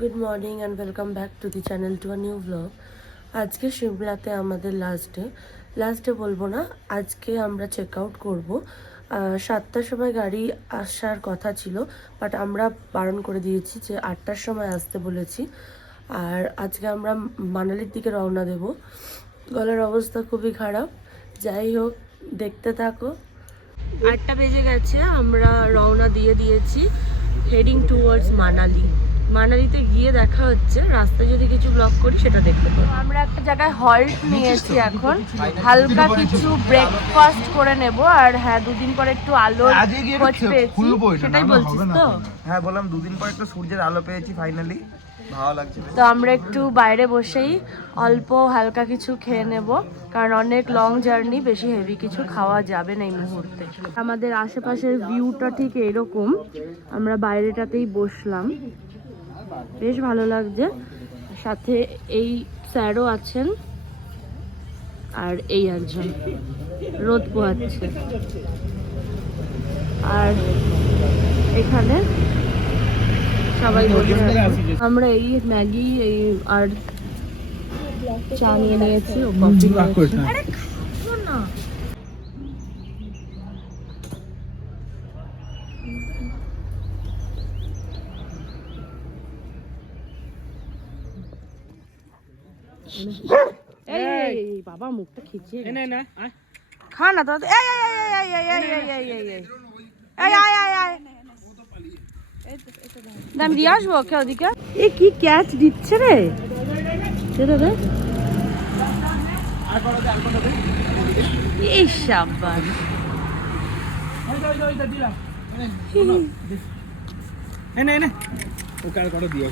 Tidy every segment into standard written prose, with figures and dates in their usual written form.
Good morning and welcome back to the channel to a new blog. আজকে শিমলাতে আমাদের last day বলবো না, আজকে আমরা চেক আউট করবো। 7টার সময় গাড়ি আসার কথা ছিল, বাট আমরা বারণ করে দিয়েছি যে 8টার সময় আসতে বলেছি। আর আজকে আমরা মানালির দিকে রওনা দেব। গলার অবস্থা খুবই খারাপ, যাই হোক দেখতে থাকো। 8টা বেজে গেছে, আমরা রওনা দিয়েছি হেডিং টুয়ার্ডস মানালিতে গিয়ে দেখা হচ্ছে। রাস্তায় যদি কিছু ব্লক করি সেটা দেখতে পাবো। আমরা একটা জায়গায় হল্ট নিয়েছি, এখন হালকা কিছু ব্রেকফাস্ট করে নেব। আর হ্যাঁ, দুদিন পরে একটু আলোর খোঁজ পেয়েছি, সেটাই বলছিস তো? হ্যাঁ, বললাম দুদিন পর একটু সূর্যের আলো পেয়েছি ফাইনালি, ভালো লাগছে। তো আমরা একটু বাইরে বসেই অল্প হালকা কিছু খেয়ে নেব, কারণ অনেক লং জার্নি, বেশি হেভি কিছু খাওয়া যাবে না এই মুহূর্তে। আমাদের আশেপাশের ভিউটা ঠিক এরকম, আমরা বাইরেটাতেই বসলাম, বেশ ভালো লাগছে। সাথে এই স্যারও আছেন আর এই একজন রোদ পোহাচ্ছে। আর এখানে সবাই বসে আছে। আমরা এই ম্যাগি এই আর চা নিয়ে নিয়েছি, ও কফি নিয়েছি। আরে খাবো না। এই বাবা মুখটা খিচিয়ে খা না তো। আমি দিয়ে আসবো ওকে ওদিকে। এ কি ক্যাচ দিচ্ছে রে, এই সাবাস।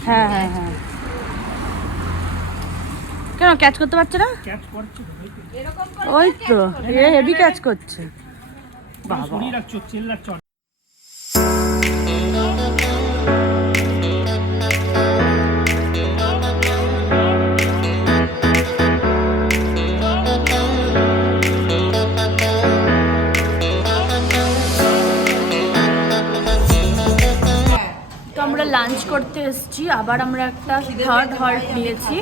হ্যাঁ হ্যাঁ হ্যাঁ, কেন ক্যাচ করতে পারছে না? ওই তো হেভি ক্যাচ করছে বাবা। আমরা লাঞ্চ করতে এসেছি, আবার আমরা একটা থার্ড হল্ট নিয়েছি,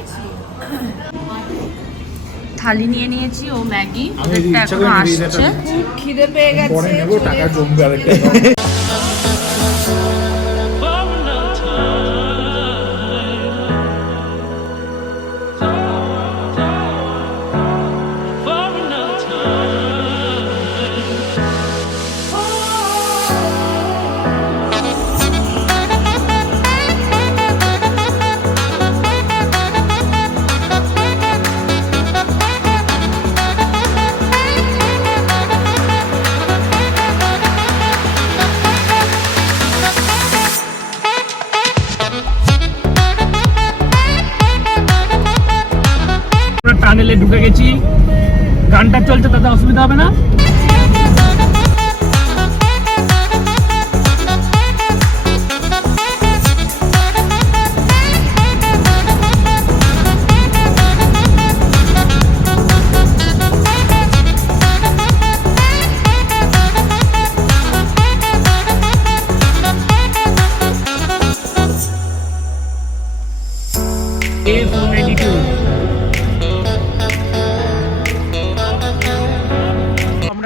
থালি নিয়ে নিয়েছি ও ম্যাগি, ওদেরটা এখন আসছে। খিদে পেয়ে গেছে, টাকা জমবে আরেকটা। টানেলে ঢুকে গেছি, গানটা চলছে, তাতে অসুবিধা হবে না।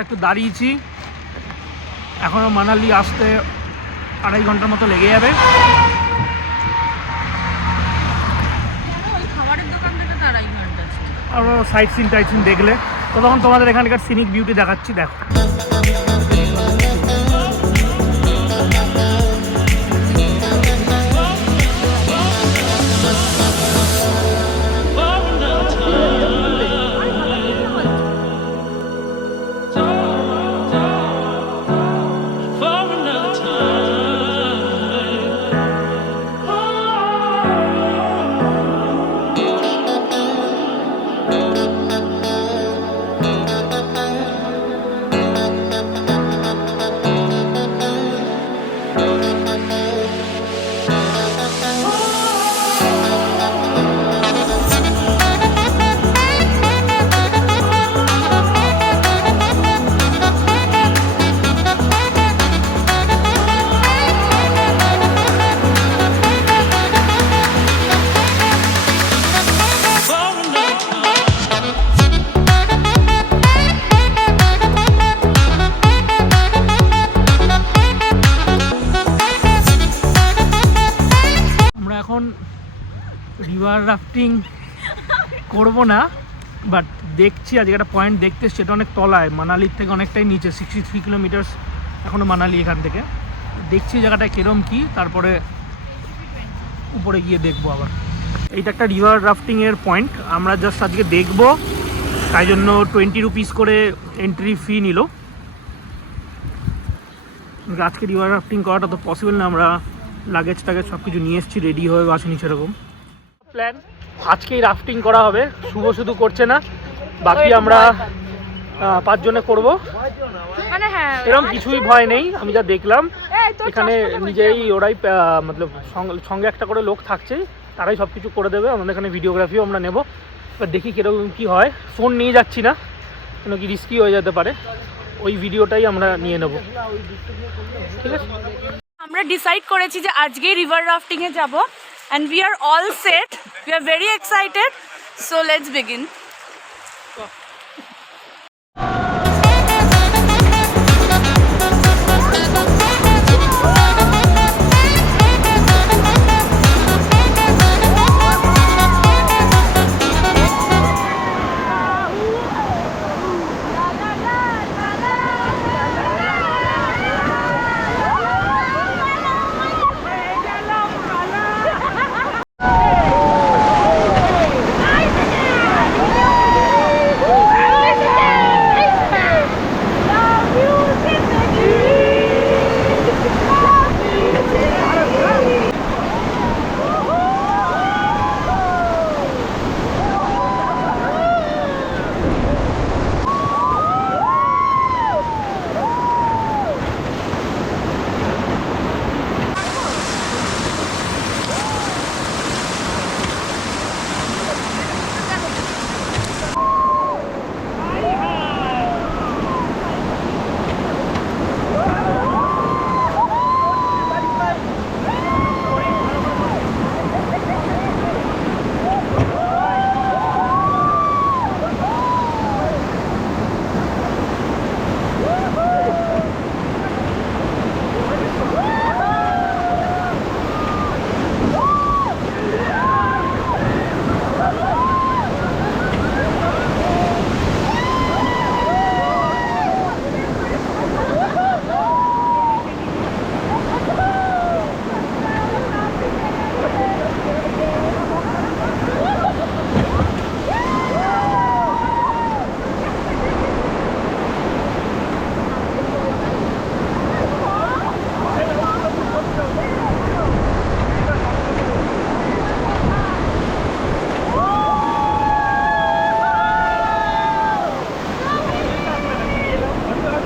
একটু দাঁড়িয়েছি, এখনো মানালি আসতে 2.5 ঘন্টার মতো লেগে যাবে। আর সাইট সিন দেখলে তো তখন তোমাদের এখানকার সিনিক বিউটি দেখাচ্ছি, দেখো। এখন রিভার রাফটিং করবো না, বাট দেখছি আজকে একটা পয়েন্ট দেখতে, সেটা অনেক তলায়, মানালির থেকে অনেকটাই নিচে, 63 কিলোমিটার্স এখনও মানালি এখান থেকে। দেখছি জায়গাটা কীরকম কী, তারপরে উপরে গিয়ে দেখবো আবার। এইটা একটা রিভার রাফটিংয়ের পয়েন্ট, আমরা জাস্ট আজকে দেখবো, তাই জন্য 20 রুপিস করে এন্ট্রি ফি নিল। আজকে রিভার রাফটিং করাটা তো পসিবল না, আমরা লাগেজ টাগেজ সব কিছু নিয়ে এসেছি, রেডি হয়ে আসেনি সেরকম প্ল্যান। আজকেই রাফটিং করা হবে, শুভ শুধু করছে না, বাকি আমরা 5 জনে করবো। এরকম কিছুই ভয় নেই, আমি যা দেখলাম এখানে নিজেই ওরাই মতলব সঙ্গে একটা করে লোক থাকছে, তারাই সব কিছু করে দেবে। আমাদের এখানে ভিডিওগ্রাফিও আমরা নেব, এবার দেখি কীরকম কী হয়। ফোন নিয়ে যাচ্ছি না, কেন কি রিস্কি হয়ে যেতে পারে, ওই ভিডিওটাই আমরা নিয়ে নেব, ঠিক আছে। আমরা ডিসাইড করেছি যে আজকেই রিভার রাফটিং এ যাব, and we are all set, we are very excited, so let's begin.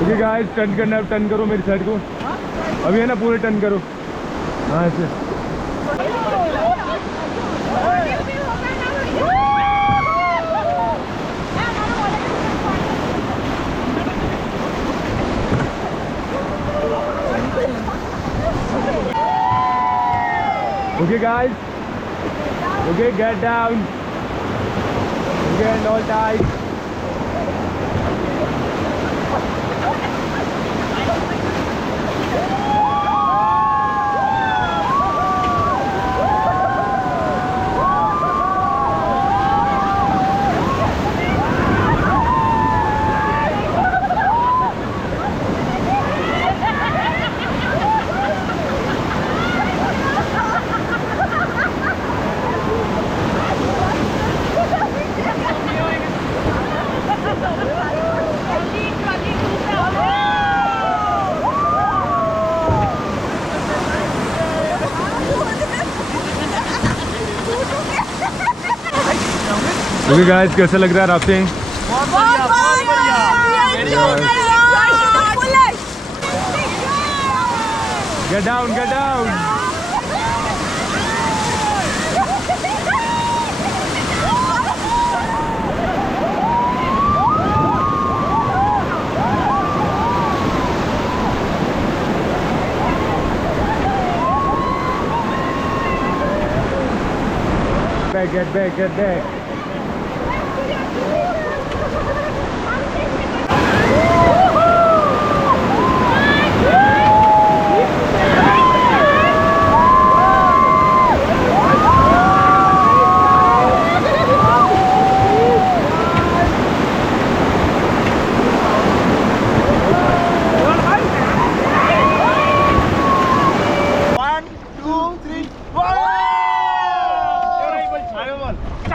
Okay guys, turn करना है, टर्न करो मेरी साइड को, अभी है ना, पूरे टर्न करो। हाँ ऐसे okay guys, okay get down, okay and all tight. Okay guys, कैसा लग रहा है rafting? Get down, get down. Get back, get back.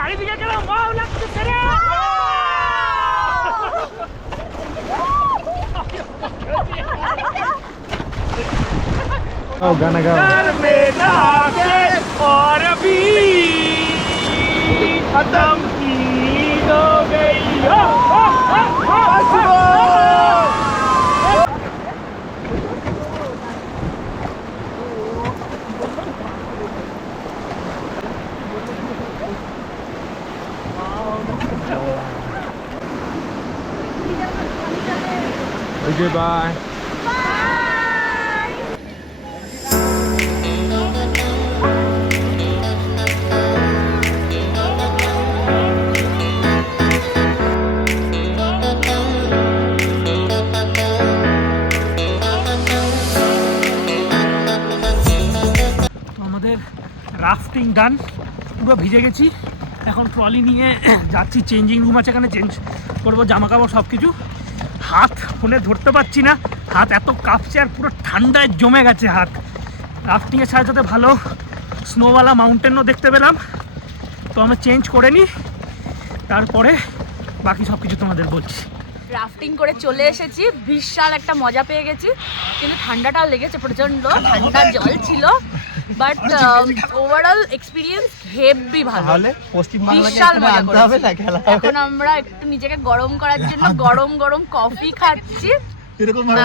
চারিদিকে গেলাম, ওয়াও লাগতেছে রে। Oh, gonna go. घर में नाचे और अभी खत्म की हो गई। Okay, bye. আমাদের রাফটিং ডান, পুরো ভিজে গেছি। এখন ট্রলি নিয়ে যাচ্ছি, চেঞ্জিং রুম আছে এখানে, চেঞ্জ করবো জামা কাপড় সব কিছু। হাত ফোনে ধরতে পারছি না, হাত এত কাঁপছে আর পুরো ঠান্ডায় জমে গেছে হাত। রাফটিংয়ের সাথে সাথে ভালো স্নোওয়ালা মাউন্টেনও দেখতে পেলাম, তো আমরা চেঞ্জ করে নিই, তারপরে বাকি সব কিছু তোমাদের বলছি। রাফটিং করে চলে এসেছি, বিশাল একটা মজা পেয়ে গেছি, কিন্তু ঠান্ডাটা লেগেছে প্রচন্ড, ঠান্ডা জল ছিল, বাট ওভারঅল এক্সপিরিয়েন্স হেভি ভালো, বিশাল মজা করেছি। এখন আমরা একটু নিজেকে গরম করার জন্য গরম গরম কফি খাচ্ছি,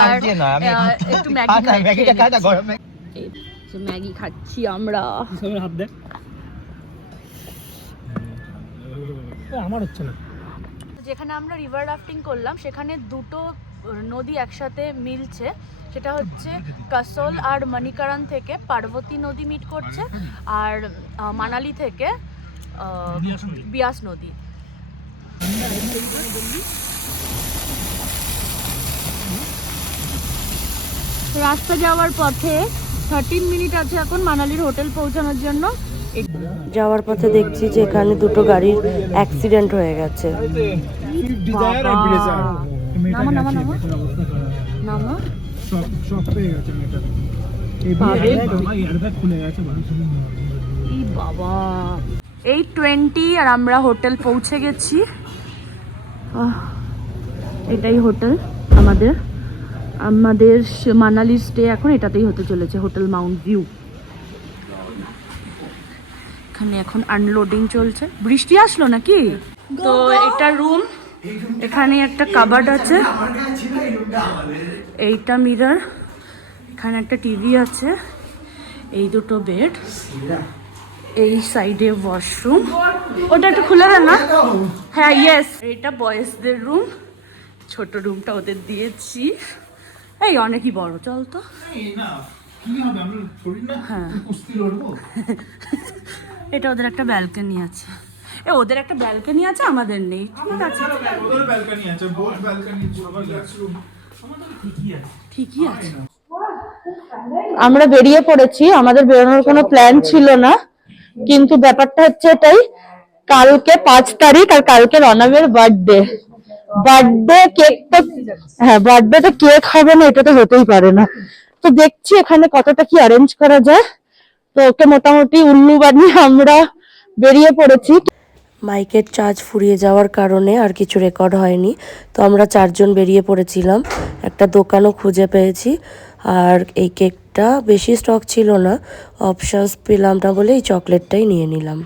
আর একটু ম্যাগি খাচ্ছি আমরা। হাত দেখ, আমার হচ্ছে না। যেখানে আমরা রিভার রাফটিং করলাম সেখানে দুটো নদী একসাথে মিলছে, সেটা হচ্ছে কাসোল আর মণিকরণ থেকে পার্বতী নদী মিট করছে, আর মানালি থেকে বিয়াস নদী। রাস্তা যাওয়ার পথে 13 মিনিট আছে এখন মানালির হোটেল পৌঁছানোর জন্য। যাওয়ার পথে দেখছি যে এখানে দুটো গাড়ির অ্যাক্সিডেন্ট হয়ে গেছে। নামা নামা নামা নামা বাবা, 8:20 আর আমরা হোটেল পৌঁছে গেছি। এটাই হোটেল আমাদের, মানালির স্টে এখন এটাতেই হতে চলেছে, হোটেল মাউন্ট ভিউ। এখানে এখন আনলোডিং চলছে, বৃষ্টি আসলো নাকি? তো এটা রুম, এখানে একটা কাবার্ড আছে, এইটা মিরর, এখানে একটা টিভি আছে, এই দুটো বেড, এই সাইডে ওয়াশরুম, ওটা একটু খুলে দেন না। হ্যাঁ ইয়েস, এটা বয়েজদের রুম, ছোট রুমটা ওদের দিয়েছি। এই অনেকই বড়, চল তো। হ্যাঁ এটা ওদের একটা ব্যালকনি আছে, ওদের একটা ব্যালকনি আছে, আমাদের নেই, ঠিক আছে, ঠিকই আছে। আমরা বেরিয়ে পড়েছি, আমাদের বেরোনোর কোনো প্ল্যান ছিল না, কিন্তু ব্যাপারটা হচ্ছে এটাই, কালকে 5 তারিখ আর কালকে রণাবের বার্থডে। কেক তো, হ্যাঁ বার্থডে তো কেক হবে না, এটা তো হতেই পারে না। তো দেখছি এখানে কতটা কি অ্যারেঞ্জ করা যায়, তো ওকে মোটামুটি উল্লু বানিয়ে আমরা বেরিয়ে পড়েছি। মাইকের চার্জ ফুরিয়ে যাওয়ার কারণে আর কিছু রেকর্ড হয়নি, তো আমরা 4 জন বেরিয়ে পড়েছিলাম। একটা দোকানও খুঁজে পেয়েছি, আর এই কেকটা বেশি স্টক ছিল না, অপশনস পেলাম না বলে এই চকলেটটাই নিয়ে নিলাম।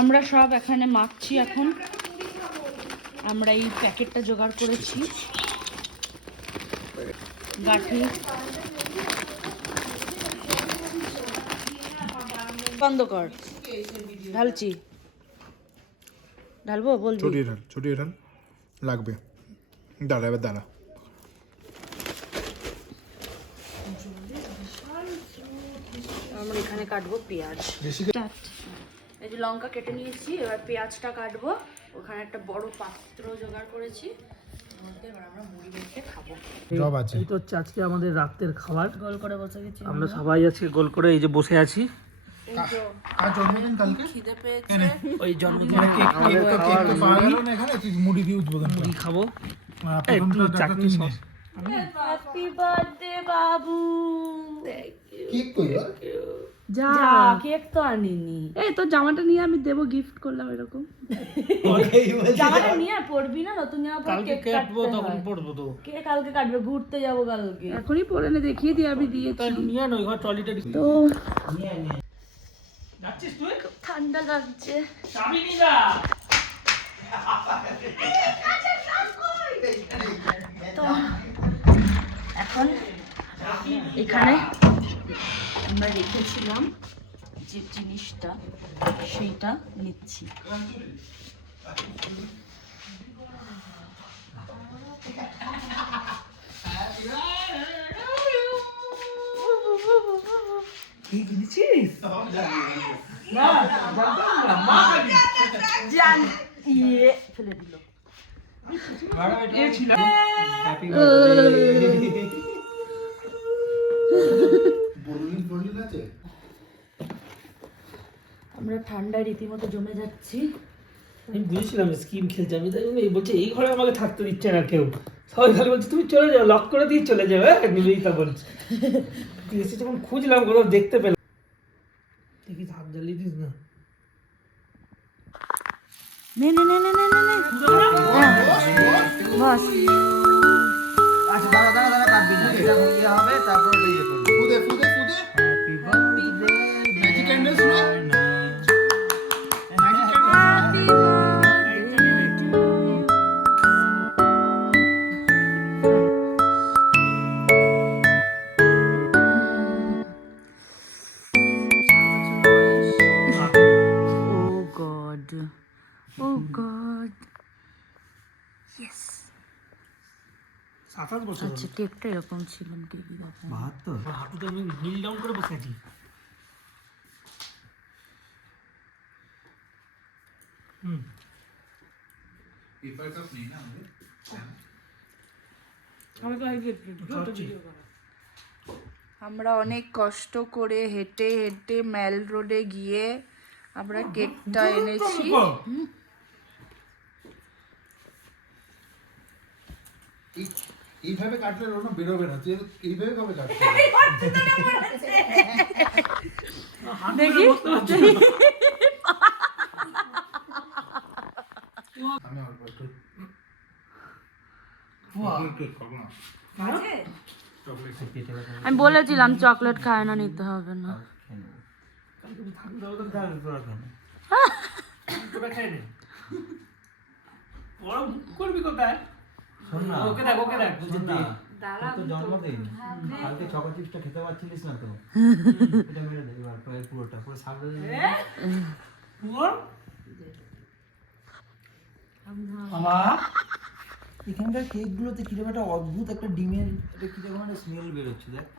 আমরা সব এখানে মাখছি, এখন আমরা এই প্যাকেটটা জোগাড় করেছি, গাঠি বন্ধ কর, ঢালছি। ঢালবো বলবি? ছড়িয়ে ঢাল লাগবে। দাঁড়া এবার দাঁড়া। আমরা এখানে কাটবো পেঁয়াজ। এই যে লঙ্কা কেটে নিয়েছি, এবার পেঁয়াজটা কাটবো। ওখানে একটা বড় পাত্র জোগাড় করেছি, এবার আমরা মুড়ি মেখে খাবো। জব আছে। এই তো হচ্ছে আজকে আমাদের রাতের খাবার। গোল করে বসে গেছি আমরা সবাই আজকে গোল করে এই যে বসে আছি। কার জন্মদিন কালকে? খিদে পেয়েছে। ওই জন্মদিনে কেক তো পাওয়া গেল না এখানে, তুই মুড়ি দিয়ে উদ্বোধন কর। মুড়ি খাবো, একটু প্রথমটা চাটনি তুই নে। সস। হ্যাপি বার্থডে বাবু। কেক কই? যা কেক তো আনিনি। এই তোর জামাটা নিয়ে আমি দেবো, গিফট করলাম এরকম। জামাটা নিয়ে পরবি না, নতুন জামা পরে কালকে কেক কাটবো, কাটতে তখন হয়। পড়বো তো। কে কালকে কাটবে? ঘুরতে যাবো কালকে। এখনই পরে এনে দেখিয়ে দিয়ে আমি দিয়েছি। তাই নিয়ে নয় ঘর ট্রলিটা তো যাচ্ছিস তুই? ঠান্ডা লাগছে। চাবি নিয়ে যা। তো এখন এখানে আমরা রেখেছিলাম যে জিনিসটা, সেইটা নিচ্ছি। কি কিনেছিস? না জানতাম না, মা খাবি। জান ইয়ে ফেলে দিল। এ ছিল আমরা ঠান্ডায় রীতিমতো জমে যাচ্ছি। আমি বুঝেছিলাম স্কিম খেলছে, আমি তাই জন্য এই বলছে এই ঘরে আমাকে থাকতে দিচ্ছে না কেউ, সবাই খালি বলছে তুমি চলে যাও, লক করে দিয়ে চলে যাবে। নিবেদিতা বলছে। এসে যখন খুঁজলাম কোথাও দেখতে পেলাম, দেখি হাত জ্বালিয়ে দিস না। নে নে নে নে নে নে নে বস। আচ্ছা দাঁড়া কাটবি না, এটা ইয়ে হবে তারপর ওটা ইয়ে করবি। ফুদে হ্যাপি বার্থডে ম্যাজিক ক্যান্ডেলস না? Magic candles Oh God. Oh God. Yes. 27 বছর আচ্ছা কেকটা এরকম ছিল, কেকই দেখো। আমার হাঁটুতে আমি নীল ডাউন করে বসে আছি। আমরা অনেক কষ্ট করে হেঁটে হেঁটে ম্যাল রোডে গিয়ে আমরা কেকটা এনেছি। এইভাবে কাটলে ওটা বেরোবে না, তুই এইভাবে কবে কাটছিস? দেখি আমি অল্প একটু কেক খাবো না। আমি বলেছিলাম চকলেট খায় না, নিতে হবে না। তোরা খেয়ে নে। বড় মুখ করবি কোথায়? ওকে দেখ বুঝে দিয়ে। তোর জন্মদিন কালকে চকো চিপসটা খেতে পারছিলিস না তো, এটা মেরে দে এবার পুরোটা পুরো সামনে। বাবা এখানকার কেকগুলোতে কিরকম একটা অদ্ভুত একটা ডিমের একটা কিরকম একটা স্মেল বেরোচ্ছে দেখ।